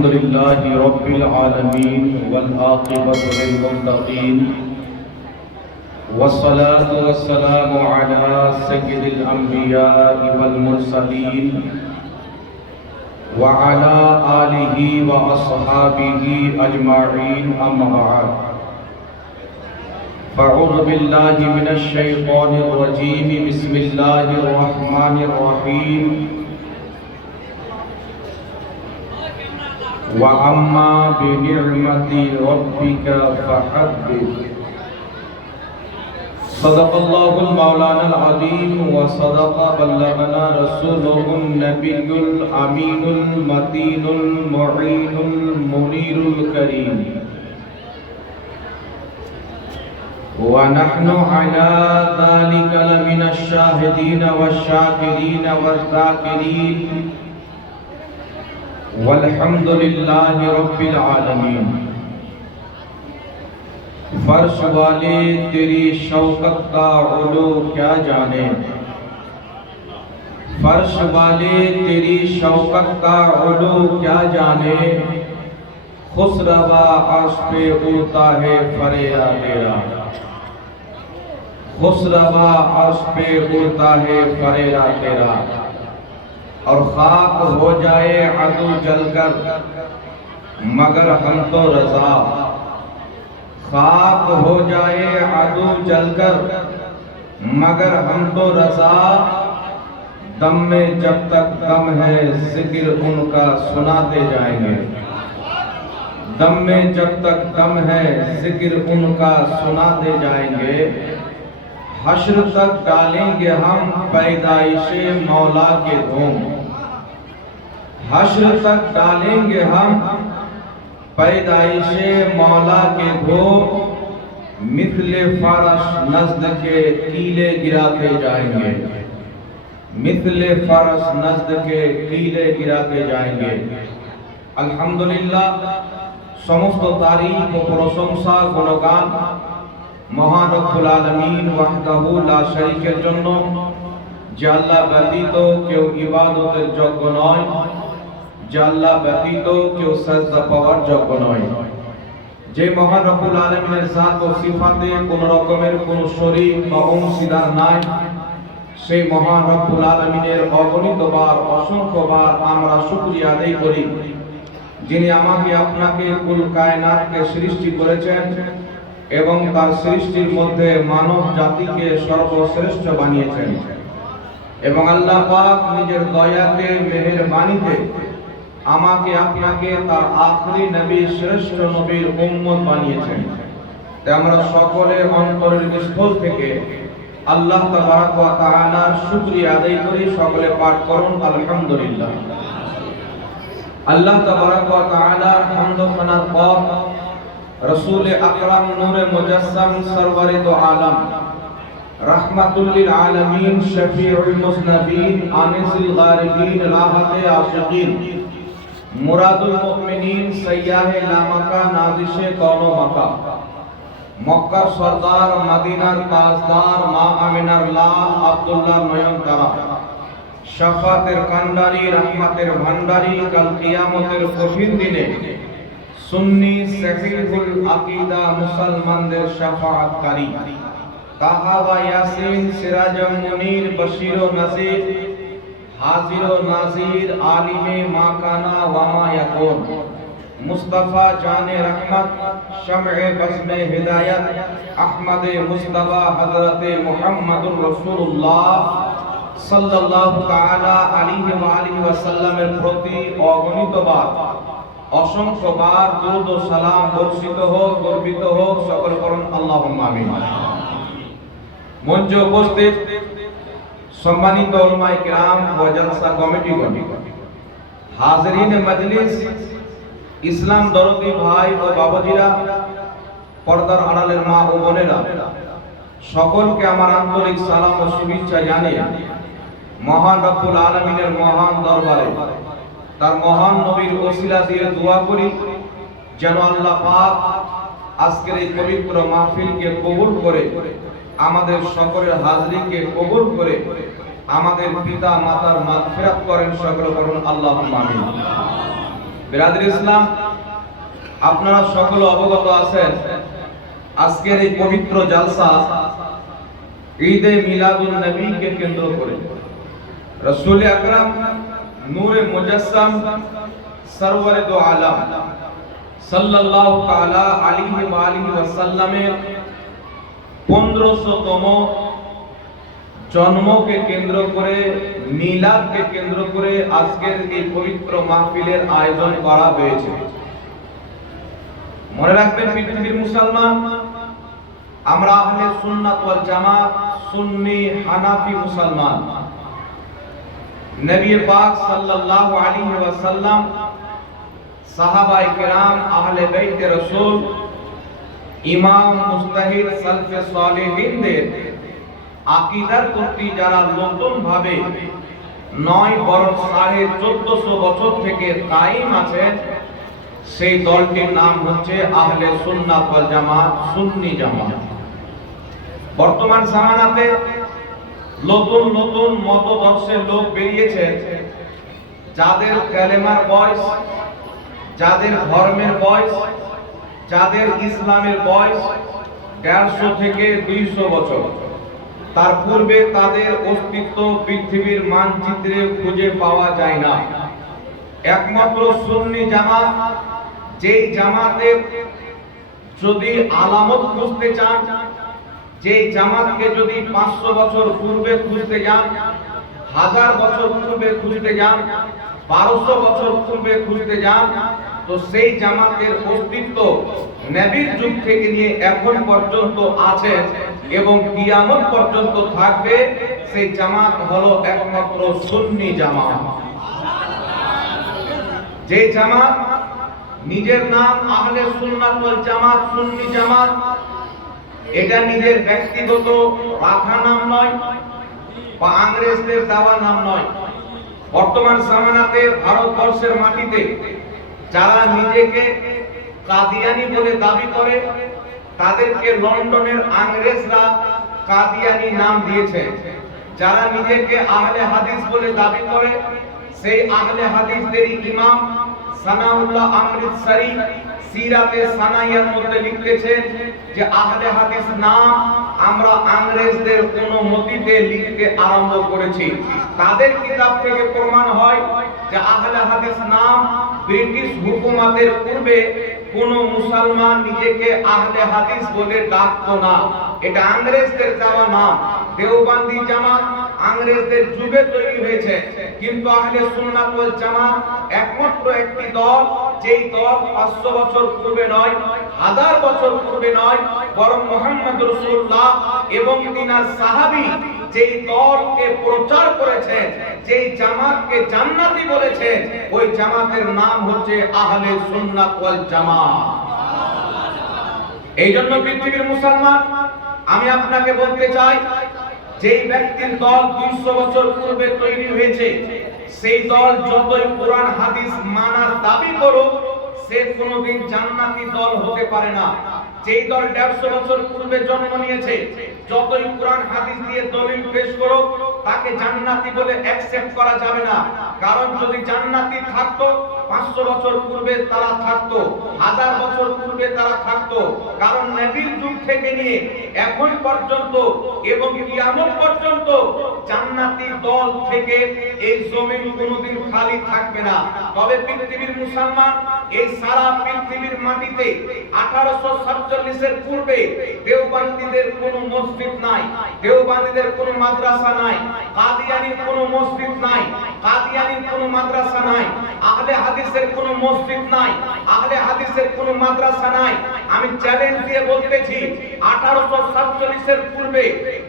الحمد لله رب العالمين والعاقبة للمتقين والصلاة والسلام على سيد الأنبياء والمرسلين وعلى آله وأصحابه أجمعين أما بعد فأعوذ بالله من الشيطان الرجيم بسم الله الرحمن الرحيم وأما بنعمة ربك فحدث صدق الله المولانا العظيم وصدق بلغنا رسوله النبي الأمين المتين المعين المنير الكريم ونحن على ذلك لمن الشاهدين والشاكرين والذاكرين والحمد لله رب العالمین۔ فرش والے تیری شوقت کا علو کیا جانے، فرش والے تیری شوقت کا علو کیا جانے، خسروا عرش پہ اڑتا ہے فریا تیرا، خسروا عرش پہ اڑتا ہے فریا تیرا، اور خاک ہو جائے عدو جل کر مگر ہم تو رضا، خاک ہو جائے عدو جل کر مگر ہم تو رضا، دم میں جب تک دم ہے ذکر ان کا سناتے جائیں گے، دم میں جب تک دم ہے ذکر ان کا سناتے جائیں گے، حشر تک ڈالیں گے ہم پیدائش مولا کے دھوم، حشر تک ڈالیں گے ہم پیدائش مولا کے دھوم، مثل فرش نزد کے کیلے گراتے جائیں گے، مثل فرش نزد کے کیلے گراتے جائیں گے۔ আলহামদুলিল্লাহ, সমস্ত তারিফ ও প্রশংসা গুণগান মহান রব্বুল আলামিন ওয়াহদাহু লা শারীকের জন্য, যে আল্লাহ ব্যতীত কেউ ইবাদতের যোগ্য নয়, যে আল্লাহ ব্যতীত কেউ সাজদা পাওয়ার যোগ্য নয়, যে মহান রব্বুল আলামিনের জাত ও সিফাতে কোন রকমের কোন শরীক বা অংশীদার নাই, সেই মহান রব্বুল আলামিনের অগণিতবার অসংখ্যবার আমরা শুকরিয়া আদায় করি, যিনি আমাকে আপনাকে কুল কায়নাতকে সৃষ্টি করেছেন এবং তার সৃষ্টির মধ্যে মানব জাতিকে সর্বশ্রেষ্ঠ বানিয়েছেন, এবং আল্লাহ পাক নিজের দয়াতে মেহেরবানিতে আমাকে আপনাকে তার আখরি নবী শ্রেষ্ঠ নবীর উম্মত বানিয়েছেন। তাই আমরা সকলের অন্তরের স্থল থেকে আল্লাহ তাবারক ওয়া তাআলার শুকরিয়া আদায় করি। সকলে পাঠ করুন আলহামদুলিল্লাহ। আল্লাহ তাবারক ওয়া তাআলার হামদ খানার পর রসুল আকরাম নূরে মুজাসসাম সরওয়ারে দো আলম রাহমাতুল লিল আলামিন শফিউল মুজনবিন আনিসুল গারিবিন রাহতে আশিকিন মুরাদুল মুমিনিন সাইয়্যাহে লামাকা নাজিশে কওন মাকা, মক্কার সরদার মদিনার তাজদার মা আমিনার লাল আব্দুল্লাহ নয়নতারা, শাফাতের কান্ডারি রহমতের ভান্ডারি, কাল কিয়ামতের কঠিন দিনে সুন্নি সহিহুল আকীদা মুসলমানদের শাফাআতকারী, তাহা ওয়া ইয়াসিন সিরাজুল মুনীর বশীর ও নাযীর, হাজির ও নাযীর, আলিমে মা কানা ওয়া মা ইয়াকুন, মুস্তাফা জানে রহমত, শামএ বজমে হিদায়াত, আহমদে মুস্তাফা হযরতে মুহাম্মদুর রাসূলুল্লাহ সাল্লাল্লাহু তাআলা আলাইহি ওয়া আলিহি ওয়াসাল্লামের প্রতি অগণিতবার অসংখ্যবার দুরূদ ও সালাম বর্ষিত হোক, গর্বিত হোক। সকল করুন আল্লাহুম্মা আমিন। মঞ্চে উপস্থিত সম্মানিত উলামায়ে কিরাম ও জলসা কমিটিগণ, হাজিরিন মজলিস, ইসলাম দরদি ভাই ও বাবাজিরা, পর্দার আড়ালের মা ও বোনেরা, সকলকে আমার আন্তরিক সালাম ও শুভেচ্ছা জানিয়ে মহান রব্বুল আলামিনের মহান দরবারে তার মহান নবীর ওসিলা দিয়ে দোয়া করি যেন আল্লাহ পাক আজকের এই পবিত্র মাহফিলকে কবুল করে, আমাদের সকলের হাজিরিকে কবুল করে আমাদের পিতা মাতার মাগফিরাত করেন। সকলে বলুন আল্লাহুম্মা আমিন। বিরাদর ইসলাম, আপনারা সকলে অবগত আছেন আজকের এই পবিত্র জালসা ঈদে মিলাদুন নবীকে কেন্দ্র করে রাসূল আকরাম নূরে মুজাসসাম সরওয়ারে দো আলম সাল্লাল্লাহু তাআলা আলাইহি ওয়া আলিহি ওয়াসাল্লামের 1500তম জন্মকে কেন্দ্র করে, মিলাদকে কেন্দ্র করে আজকের এই পবিত্র মাহফিলের আয়োজন করা হয়েছে। মনে রাখবেন পৃথিবীর মুসলমান, আমরা আহলে সুন্নাত ওয়াল জামাত সুন্নি হানাফি মুসলমান। নবী পাক সাল্লাল্লাহু আলাইহি ওয়াসাল্লাম, সাহাবায়ে কেরাম, আহলে বাইতে রাসূল, ইমাম মুজতাহিদ সালফে সালেহিনদের আকীদার প্রতি যারা নতুন ভাবে 9 বরং 1450 বছর থেকে কায়েম আছে, সেই দলটির নাম হচ্ছে আহলে সুন্নাত ওয়াল জামাত সুন্নি জামাত। বর্তমান জামানাতে নতুন নতুন মতদর্শের লোক বেরিয়েছে, যাদের কালেমার বয়স, যাদের ধর্মের বয়স, যাদের ইসলামের বয়স 150 থেকে 200 বছর। তার পূর্বে তাদের অস্তিত্ব পৃথিবীর মানচিত্রে খুঁজে পাওয়া যায় না। একমাত্র সুন্নি জামাত, যেই জামাতের যদি আলামত খুঁজতে চান, যেই জামাতকে যদি 500 বছর পূর্বে খুঁজতে যান, 1000 বছর পূর্বে খুঁজতে যান, 1200 বছর পূর্বে খুঁজতে যান, তো সেই জামাতের অস্তিত্ব নবীর যুগ থেকে নিয়ে এখন পর্যন্ত আছে এবং কিয়ামত পর্যন্ত থাকবে। সেই জামাত হলো একমাত্র সুন্নি জামাত। যে জামাত নিজের নাম আহলে সুন্নাত ওয়াল জামাত সুন্নি জামাত, এটা নিজের ব্যক্তিগত রাখা নাম নয় বা ইংরেজদের দেওয়া নাম নয়। বর্তমান জামানাতে ভারতবর্ষের মাটিতে যারা নিজেকে কাদিয়ানি বলে দাবি করে, তাদেরকে লন্ডনের ইংরেজরা কাদিয়ানি নাম দিয়েছে। যারা নিজেকে আহলে হাদিস বলে দাবি করে, সেই আহলে হাদিসদেরই ইমাম সানাউল্লাহ আমৃতসরি সিরাতে সানাইয়ার মধ্যে লিখতেছেন যে আহলে হাদিস নাম আমরা ইংরেজদের অনুমতিতে লিখতে আরম্ভ করেছি। তাদের কিতাব থেকে প্রমাণ হয় যে আহলে হাদিস নাম ব্রিটিশ হুকুমতের পূর্বে কোন মুসলমান নিজেকে আহলে হাদিস বলে ডাকতো না, এটা ইংরেজদের দেওয়া নাম। দেওবন্দি জামাত ইংরেজদের যুগে তৈরি হয়েছে, কিন্তু আহলে সুন্নাত ওয়াল জামাত একমাত্র একটি দল, যেই দল 500 বছর পূর্বে নয়, 1000 বছর পূর্বে নয়, বরং মুহাম্মদ রাসূলুল্লাহ এবং তিনার সাহাবী যেই দলকে প্রচার করেছে, যেই জামাতকে জান্নাতি বলেছে, ওই জামাতের নাম হচ্ছে আহলে সুন্নাত ওয়াল জামাত। এই জন্য পৃথিবীর মুসলমান, আমি আপনাকে বলতে চাই, যেই ব্যক্তির দল 200 বছর পূর্বে তৈরি হয়েছে, সেই দল যতই কোরআন হাদিস মানার দাবি করুক, সে কোনোদিন জান্নাতি দল হতে পারে না। যেই দল 150 বছর পূর্বে জন্ম নিয়েছে, যতই কোরআন হাদিস দিয়ে দলিল পেশ করুক, তাকে জান্নাতি বলে অ্যাকসেপ্ট করা যাবে না। কারণ যদি জান্নাতি থাকতো, 500 বছর পূর্বে তারা থাকতো, 1000 বছর পূর্বে তারা থাকতো। কারণ নবীর যুগ থেকে নিয়ে এখন পর্যন্ত এবং কিয়ামত পর্যন্ত জান্নাতি দল থেকে এই জমিন কোনোদিন খালি থাকবে না। তবে পৃথিবীর মুসলমান, এই সারা পৃথিবীর মাটিতে 1847 এর পূর্বে দেওবন্দীদের কোনো মসজিদ নাই, দেওবন্দীদের কোনো মাদ্রাসা নাই, কাদিয়ানির কোনো মসজিদ নাই, কাদিয়ানির কোনো মাদ্রাসা নাই, আহলে হাদিসের কোনো মসজিদ নাই, আহলে হাদিসের কোনো মাদ্রাসা নাই। আমি চ্যালেঞ্জ দিয়ে বলতেছি, 1847 এর পূর্বে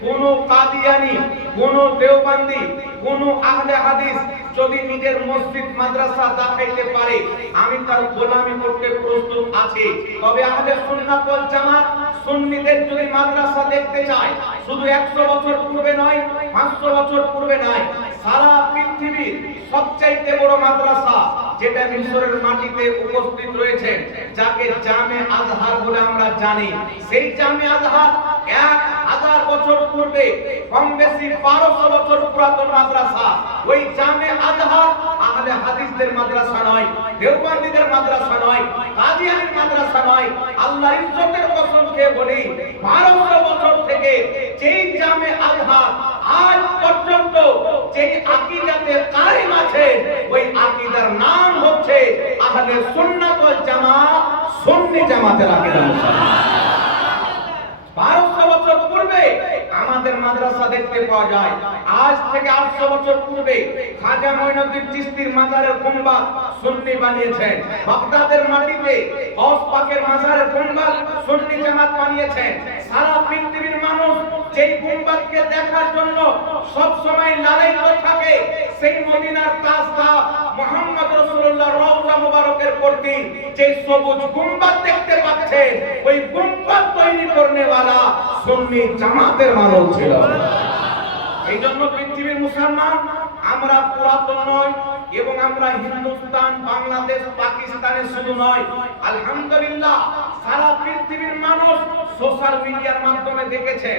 কোনো কাদিয়ানি, কোনো দেওবন্দি, কোনো আহলে হাদিস যদি নিজের মসজিদ মাদ্রাসা দেখাইতে পারে, আমি তার গোলামি করতে প্রস্তুত আছি। তবে আহলে সুন্নাত ওয়াল জামাত সুন্নিদের যদি মাদ্রাসা দেখতে চায়, শুধু 100 বছর পূর্বে নয়, 500 বছর পূর্বে নয়, সারা পৃথিবীর সবচাইতে বড় মাদ্রাসা যেটা মিশরের মাটিতে উপস্থিত রয়েছে, যাকে জামে আজহার বলে আমরা জানি, সেই জামে আজহার 1000 বছর পূর্বে, কম বেশি 1200 বছর পুরাতন মাদ্রাসা। ওই জামে আজহার আহলে হাদিসদের মাদ্রাসা নয়, দেওবন্দীদের মাদ্রাসা নয়, কাদিয়ানীর মাদ্রাসা নয়। আল্লাহর ইজ্জতের কসম খেয়ে বলি, 1200 বছর থেকে যেই জামে আজহার আজ পর্যন্ত যেই আকীদাতে কায়েম আছে, ওই আকীদার নাম হচ্ছে আহলে সুন্নাত ওয়াল জামাত, সুন্নি জামাতের আকীদা। 1200 বছর পূর্বে আমাদের মাদ্রাসা দেখতে পাওয়া যায়। আজ থেকে 800 বছর পূর্বে খাজা মঈনুদ্দিন চিশতির মাজারের গুম্বাদ সুন্নি বানিয়েছেন। বাগদাদের মাটিতে গৌস পাকের মাজারের গুম্বাদ সুন্নি জামাত বানিয়েছেন। সারা পৃথিবীর মানুষ যেই গুম্বাদকে দেখার জন্য সব সময় লালায়িত থাকে, সেই মদিনার তাজদার মুহাম্মদ রাসূলুল্লাহর রওজা মুবারকের প্রতি যে সবুজ গুম্বাদ দেখতে পাচ্ছেন, ওই গুম্বাদ তৈরি করনেওয়ালা সুন্নি জামাতের মানুষ ছিল। এই জন্য পৃথিবীর মুসলমান আমরা পুরাতন নয়, এবং আমরা হিন্দুস্তান, বাংলাদেশ, পাকিস্তানে শুধু নয়, আলহামদুলিল্লাহ সারা পৃথিবীর মানুষ সোশ্যাল মিডিয়ার মাধ্যমে দেখেছে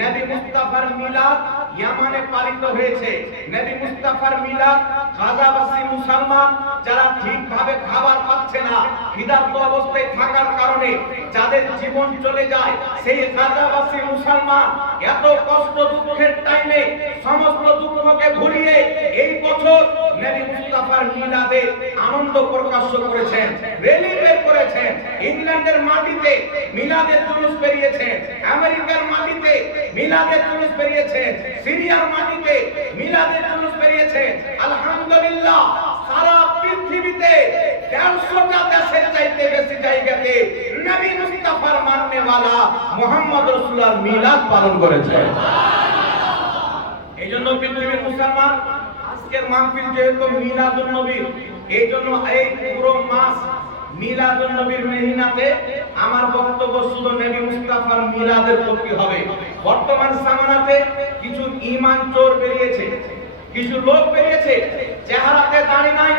নবী মুস্তাফার মিলাদ ইয়ামানে পালিত হয়েছে। নবী মুস্তাফার মিলাদ গাজাবাসী মুসলমান যারা ঠিকভাবে খাবার পাচ্ছে না, ক্ষুধার্ত অবস্থায় থাকার কারণে যাদের জীবন চলে যায়, সেই গাজাবাসী মুসলমান এত কষ্ট দুঃখের টাইমে সমস্ত দুঃখকে ভুলিয়ে এই বছর নবী মুস্তাফার মিলাদে আনন্দ প্রকাশ করেছেন, র্যালি বের করেছেন। ইংল্যান্ডের মাটিতে মিলাদের জুলুস বেরিয়েছে, আমেরিকার মাটিতে মিলাদের জুলুস বেরিয়েছে, সিরিয়ার মাটিতে মিলাদের জুলুস বেরিয়েছে। আলহামদুলিল্লাহ সারা পৃথিবীতে 150টা দেশের চাইতে বেশি জায়গাতে নবী মুস্তাফার মাননেওয়ালা মুহাম্মদ রাসূলুল্লাহর মিলাদ পালন করেছে। এই জন্য পৃথিবীর মুসলমান আজকের মাহফিল যেহেতু মিলাদুন নবী, এই জন্য এই পুরো মাস মিলাদুন নবীর মেহিনাতে আমার বক্তব্য শুধু নবী মুস্তাফার মিলাদের প্রতি হবে। বর্তমান জামানাতে কিছু ঈমান চোর বেরিয়েছে, কিছু লোক বেরিয়েছে, চেহারাতে দাড়ি নাই,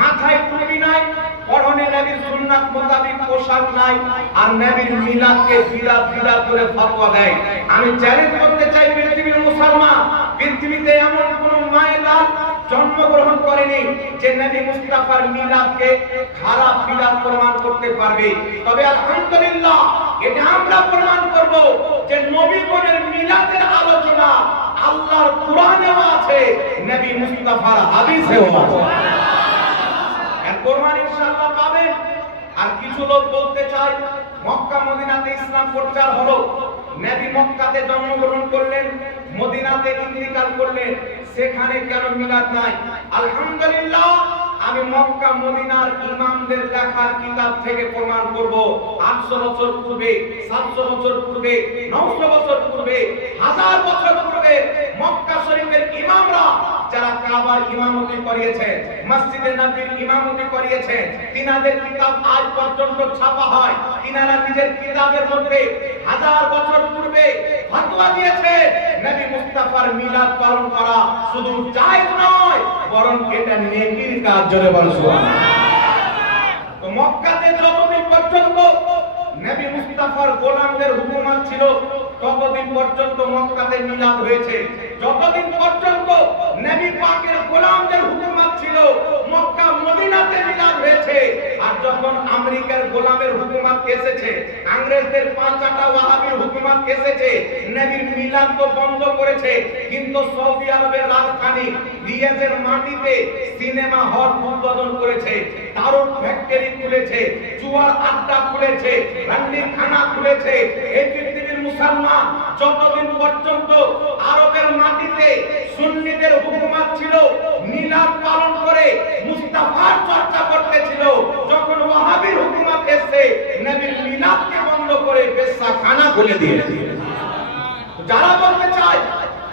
মাথায় টুপি নাই, পরনে নবীর সুন্নাত মোতাবেক পোশাক নাই, আর নবীর মিলাদকে বিদআত বিদআত করে ফতোয়া দেয়। আমি চ্যালেঞ্জ করতে চাই পৃথিবীর মুসলমান, পৃথিবীতে এমন কোন মায়ের জন্মগ্রহণ করেনি যে নবী মুস্তাফার মিলাদকে খারাপ বিদআত প্রমাণ করতে পারবে। তবে আলহামদুলিল্লাহ এটা আমরা প্রমাণ করব যে নবীগণের মিলাদের আলোচনা আল্লাহর কোরআনেও আছে, নবী মুস্তাফার হাদিসেও আছে। এর প্রমাণ ইনশাআল্লাহ পাবেন। আর কিছু লোক বলতে চায় মক্কা মদিনাতে ইসলাম প্রচার হলো, নবী মক্কাতে জন্মগ্রহণ করলেন, মদিনাতে ইন্তিকাল করলেন, সেখানে কেন মিলাদ নাই? আলহামদুলিল্লাহ আমি মক্কা মদিনার ইমামদের লেখা কিতাব থেকে প্রমাণ করব। 800 বছর পূর্বে, 700 বছর পূর্বে, 900 বছর পূর্বে, 1000 বছর পূর্বে মক্কা শরীফের ইমামরা যারা কাবার ইমামতি করিয়েছে, মসজিদে নববীর ইমামতি করিয়েছে, তিনাদের কিতাব আজ পর্যন্ত ছাপা হয়। তিনারা নিজের কিতাবের মধ্যে 1000 বছর পূর্বে ফতোয়া দিয়েছে নবী মুস্তাফার মিলাদ পালন করা শুধু জায়েজ নয়, বরং এটা নেকির কাজ। জোরে বলো সুবহানাল্লাহ। তো মক্কাতে যতদিন পর্যন্ত নবী মুস্তাফার গোলামদের হুকুমত ছিল, ততদিন পর্যন্ত মক্কাতে মিলাদ হয়েছে। যতদিন পর্যন্ত নবী পাকের গোলামদের হুকুমত ছিল, মক্কা মদিনাতে মিলাদ হয়েছে। আর যখন আমেরিকার গোলামের হুকুমত এসেছে, ইংরেজদের 5টা ওয়াহাবীর হুকুমত এসেছে, নবীর মিলাদ তো বন্ধ করেছে। কিন্তু সৌদি আরবের রাজধানী রিয়াজের মাটিতে সিনেমা হল উদ্বোধন করেছে, দারুণ ফ্যাক্টরি খুলেছে, জুয়ার আড্ডা খুলেছে, রান্নি খানা খুলেছে। এই পৃথিবীর মুসলমান যতদিন পর্যন্ত আরবের মাটিতে সুন্নিদের হুকুমত ছিল, মিলাদ পালন করে মুস্তাফার চর্চা করতেছিল, যখন ওয়াহাবীর হুকুমত এসেছে, নবীর মিলাদকে বন্ধ করে বেশ্যাখানা খুলে দিয়েছে। যারা বলতে চায়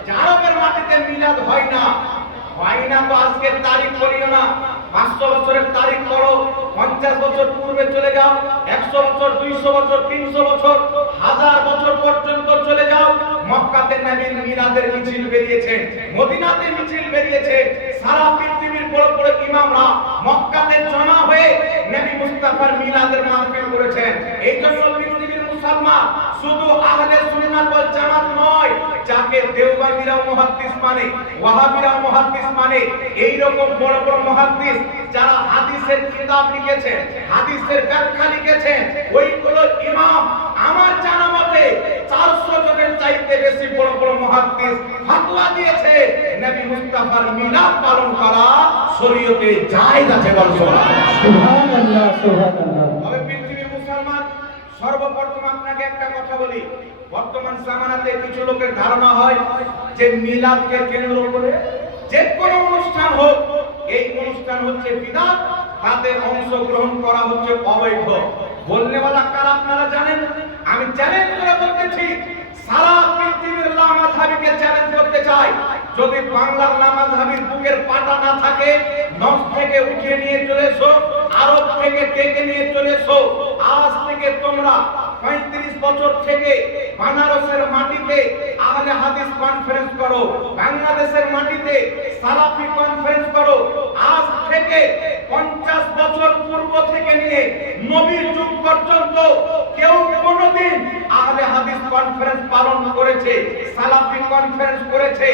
যে আরবের মাটিতে মিলাদ হয় না, তো আজকের তারিখ বলিও না, 500 বছরের তারিখ করো, 50 বছর পূর্বে চলে যাও, 100 বছর, 200 বছর, 300 বছর, 1000 বছর পর্যন্ত চলে যাও। মক্কাতে নবীর মিলাদের মিছিল বেরিয়েছে, মদিনাতে মিছিল বেরিয়েছে। সারা পৃথিবীর বড় বড় ইমামরা মক্কাতে জমা হয়ে নবী মুস্তাফার মিলাদের মাহফিল করেছেন। এই জন্য পৃথিবীর মুসলমান, শুধু আহলে সুন্নাত ওয়াল জামাত নয়, যাকে দেওবন্দিরাও মুহাদ্দিস মানে, ওয়াহাবিরাও মুহাদ্দিস মানে, এই রকম বড় বড় মুহাদ্দিস যারা হাদিসের কিতাব লিখেছেন, হাদিসের ব্যাখ্যা লিখেছেন, ওইগুলো ইমাম আমার জানা মতে 400 জনের চাইতে বেশি বড় বড় মুহাদ্দিস ফতোয়া দিয়েছে নবী মুস্তাফার মিলাদ পালন করা শরীয়তে জায়েজ আছে। বল সুবহানাল্লাহ, সুবহানাল্লাহ। তবে পৃথিবীর মুসলমান, সর্বপ্রথম আপনাকে একটা কথা বলি, বর্তমান জামানাতে কিছু লোকের ধারণা হয় যে মিলাদকে কেন্দ্র করে যে কোনো অনুষ্ঠান হোক, এই অনুষ্ঠান হচ্ছে বিদআত, তাতে অংশগ্রহণ করা হচ্ছে অবৈধ। বলনেওয়ালা কারা আপনারা জানেন? আমি চ্যালেঞ্জ করে বলতেছি, সারা পৃথিবীর লামাযহাবিকে চ্যালেঞ্জ করতে চাই, যদি বাংলার লামাযহাবির বুকের পাটা না থাকে, নখ থেকে উঠিয়ে নিয়ে চলে এসো, আরব থেকে ডেকে নিয়ে চলে এসো। আজ থেকে তোমরা 35 বছর থেকে বানারসের মাটিতে আহলে হাদিস কনফারেন্স করো, বাংলাদেশের মাটিতে সালাফি কনফারেন্স করো। আজ থেকে 50 বছর পূর্ব থেকে নিয়ে নবীর যুগ পর্যন্ত কেউ কোনোদিন আহলে হাদিস কনফারেন্স পালন করেছে, সালাফি কনফারেন্স করেছে?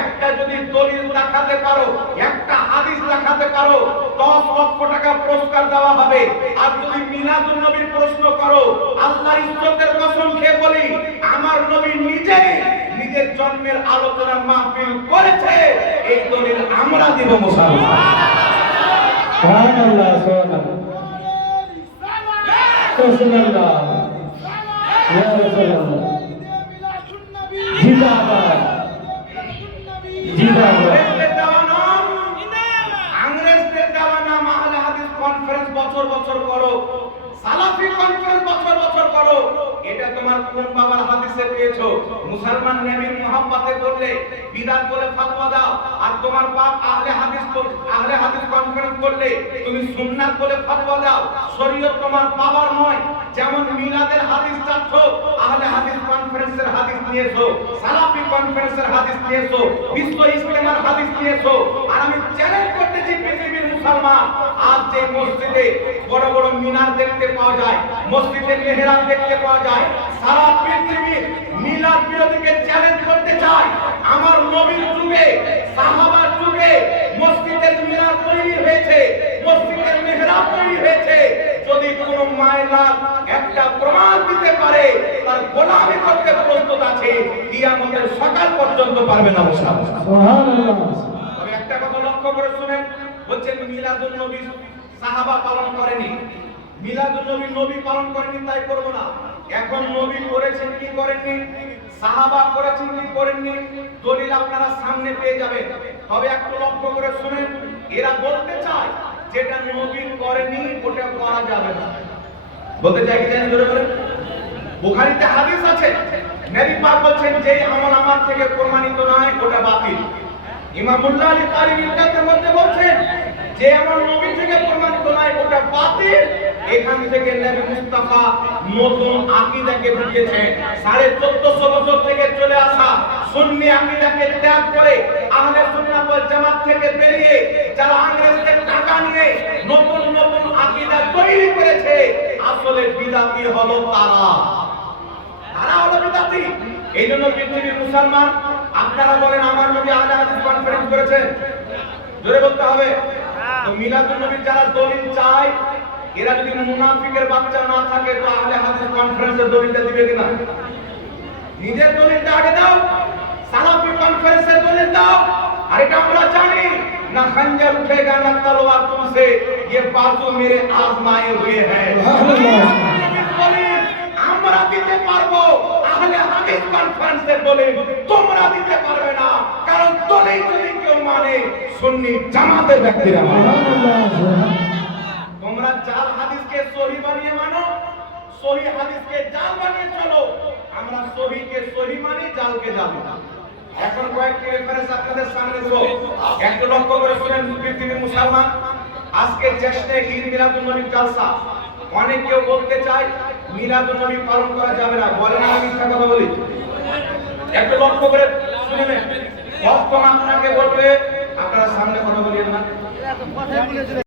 একটা যদি দলিল দেখাতে পারো, একটা হাদিস দেখাতে পারো, 10 লক্ষ টাকা পুরস্কার দেওয়া হবে। আর যদি মিলাদুন নবীর প্রশ্ন করো, আল্লাহর ইজ্জতের কসম খেয়ে বলি, আমার নবী নিজে নিজের জন্মের আলোচনা মাহফিল করেছে, এই দলিল আমরা দিব মুসলমান। সুবহানাল্লাহ, সুবহানাল্লাহ, সুবহানাল্লাহ, ইয়া রাসূলুল্লাহ, জিন্দাবাদ, জিন্দাবাদ। আংরেজদের দেওয়া নাম আহলে হাদিস কনফারেন্স বছর বছর করো, সালাফি কনফারেন্স বছর বছর করো, এটা তোমার কোন বাবার হাদিসে পেয়েছো? মুসলমান নবীর মুহাব্বতে করলে বিদআত বলে ফতোয়া দাও, আর তোমার বাপ আহলে হাদিস কনফারেন্স করলে তুমি সুন্নাত বলে ফতোয়া দাও। শরীয়ত তোমার বাবার নয়। যেমন মিলাদের হাদিস চাচ্ছ, আহলে হাদিস কনফারেন্সের হাদিস নিয়েছো, সালাফি কনফারেন্সের হাদিস নিয়েছো, বিশ্ব ইজতেমার হাদিস নিয়েছো। আর আমি চ্যালেঞ্জ করতেছি পৃথিবীর মুসলমান, আজ যে মসজিদে বড় বড় মিনার দেখতে পাওয়া যায়, মসজিদে মেহরাব দেখতে পাওয়া যায়, সারা পৃথিবীর মিলাদ বিরোধীকে চ্যালেঞ্জ করতে চাই। আমার নবীর যুগে, সাহাবার যুগে মসজিদের মিনার তৈরি হয়েছে, মসজিদের মেহরাব তৈরি হয়েছে। যদি কোনো মায়না একটা প্রমাণ দিতে পারে, তার গোলামি করতে প্রস্তুত আছে, কিয়ামতের সকাল পর্যন্ত পারবে না। সুবহানাল্লাহ। তবে একটা কথা লক্ষ্য করে শুনেন, বলছেন মিলাদুন নবী সাহাবা পালন করেনি, মিলাদুন নবী নবী পালন করেনি, তাই করব না। এখন নবী করেছেন কি করেননি, সাহাবা করেছেন কি করেননি, দলিল আপনারা সামনে পেয়ে যাবেন। তবে একটু লক্ষ্য করে শুনেন, এরা বলতে চায় যেটা নবী করেনি ওটা করা যাবে না। বলতে চাই কি জানেন? জোরে বলেন। বুখারীতে হাদিস আছে, নবী পাক বলেন যে আমল আমার থেকে প্রমাণিত নয় ওটা বাতিল। ইমাম মুল্লা আলী তারিমির কিতাবের মধ্যে বলেন যে আমল নবী থেকে প্রমাণিত নয় ওটা বাতিল। এখান থেকে নবী মুস্তাফা নতুন আকীদাকে ঢুকিয়েছেন। 1450 বছর থেকে চলে আসা সুন্নি আকীদাকে ত্যাগ করে আহলে সুন্নাত ওয়াল জামাত থেকে বেরিয়ে যারা ইংরেজদের টাকা নিয়ে নতুন নতুন আকীদা তৈরি করেছে, আসলে বিদআতি হলো তারা, তারা হলো বিদআতি। এইজন্য পৃথিবীর মুসলমান, আপনারা বলেন আমার নবী আহলে হাদিস কনফারেন্স করেছেন, জোরে বলতে হবে। তো মিলাদুন নবীর যারা দলিল চায়, এরা যদি মুনাফিকের বাচ্চা না থাকে তো আহলে হাদিস কনফারেন্সের দলিলটা দিবে কিনা? নিজের দলিলটা আগে দাও, সালাফি কনফারেন্সের দলিল দাও। আর এটা আমরা জানি না, খঞ্জর উঠেগা না তলোয়ার তুমসে, ये बाजू मेरे आजमाए हुए हैं। আমরা দিতে পারবো, আহলে হাদিস কনফারেন্সের দলিল তোমরা দিতে পারবে না, কারণ দলিল যদি কেউ মানে সুন্নি জামাতের ব্যক্তিরা মানে। তোমরা জাল হাদিসকে সহি বানিয়ে মানো, সহি হাদিসকে জাল বানিয়ে চলো। আমরা সহিকে সহি মানি, জালকে জাল মানি। এখন কয়েকটি রেফারেন্স আপনাদের সামনে দেব, একটু লক্ষ্য করে শুনেন পৃথিবীর মুসলমান। আজকে জ্যেষ্ঠে ঈদ মিলাদুন নবী জালসা, অনেক কেউ বলতে চায় মিলাদুন নবী পালন করা যাবে না, বলে না আমি মিথ্যা কথা বলি। একটু লক্ষ্য করে শুনে নেন, কখন আপনাকে বলবে আপনারা সামনে কথা বলিয়েন না।